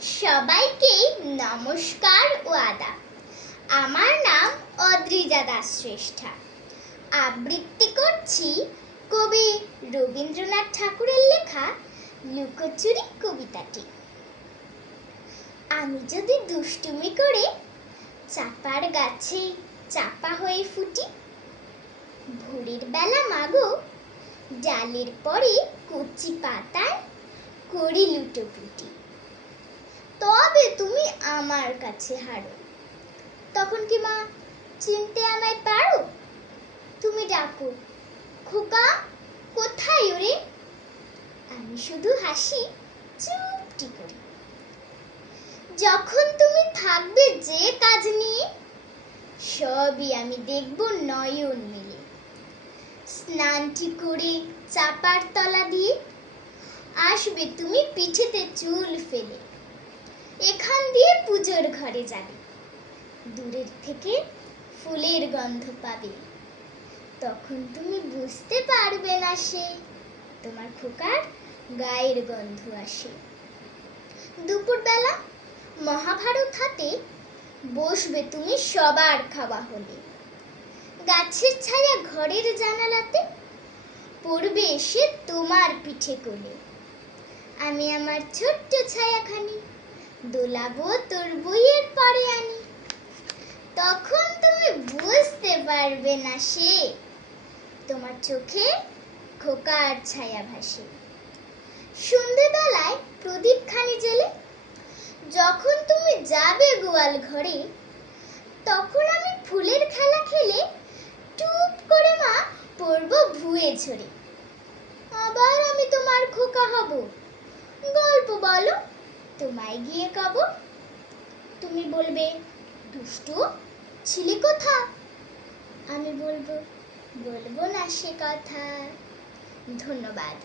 সবাইকে নমস্কার ও আদাব। আমার নাম অদ্রিজা দাস শ্রেষ্ঠা। আবৃত্তি করছি কবি রবীন্দ্রনাথ ঠাকুরের লেখা লুকোচুরি কবিতাটি। আমি যদি দুষ্টুমি করে চাপার গাছে চাপা হয়ে ফুটি, ভোরের বেলা মাগো ডালের পরে কচি পাতায় করি লুটোপুটি, তবে তুমি আমার কাছে হারো। তখন কি মা চিনতে আমায় পারো? তুমি ডাকো, খোকা কোথায় ওরে? আমি শুধু হাসি চুপটি করে। যখন তুমি থাকবে যে কাজ নিয়ে, সবই আমি দেখব নয়ন মেলে। স্নানটি করে চাপার তলা দিয়ে আসবে তুমি পিঠেতে চুল ফেলে। এখান দিয়ে পুজোর ঘরে যাবে, দূরের থেকে ফুলের গন্ধ পাবে। তখন তুমি বুঝতে পারবে না সে তোমার খোকার গায়ের গন্ধ আসে। দুপুরবেলা মহাভারত হাতে বসবে তুমি সবার খাওয়া হলে। গাছের ছায়া ঘরের জানালাতে পড়বে এসে তোমার পিঠে কোলে। আমি আমার ছোট্ট ছায়াখানি দোলাবো তোর বইয়ের পরে আনি। তখন তুমি বুঝতে পারবে না সে তোমার চোখে খোকার ছায়া ভাসে। সন্ধ্যেবেলায় প্রদীপ খানি জেলে যখন তুমি যাবে গোয়াল ঘরে, তখন আমি ফুলের খেলা খেলে টুপ করে মা পড়বো ভুয়ে ঝরে। আবার আমি তোমার খোকা হব, গল্প বলো তোমায় গিয়ে কব। তুমি বলবে দুষ্টু ছিলে কোথা? আমি বলবো না সে কথা। ধন্যবাদ।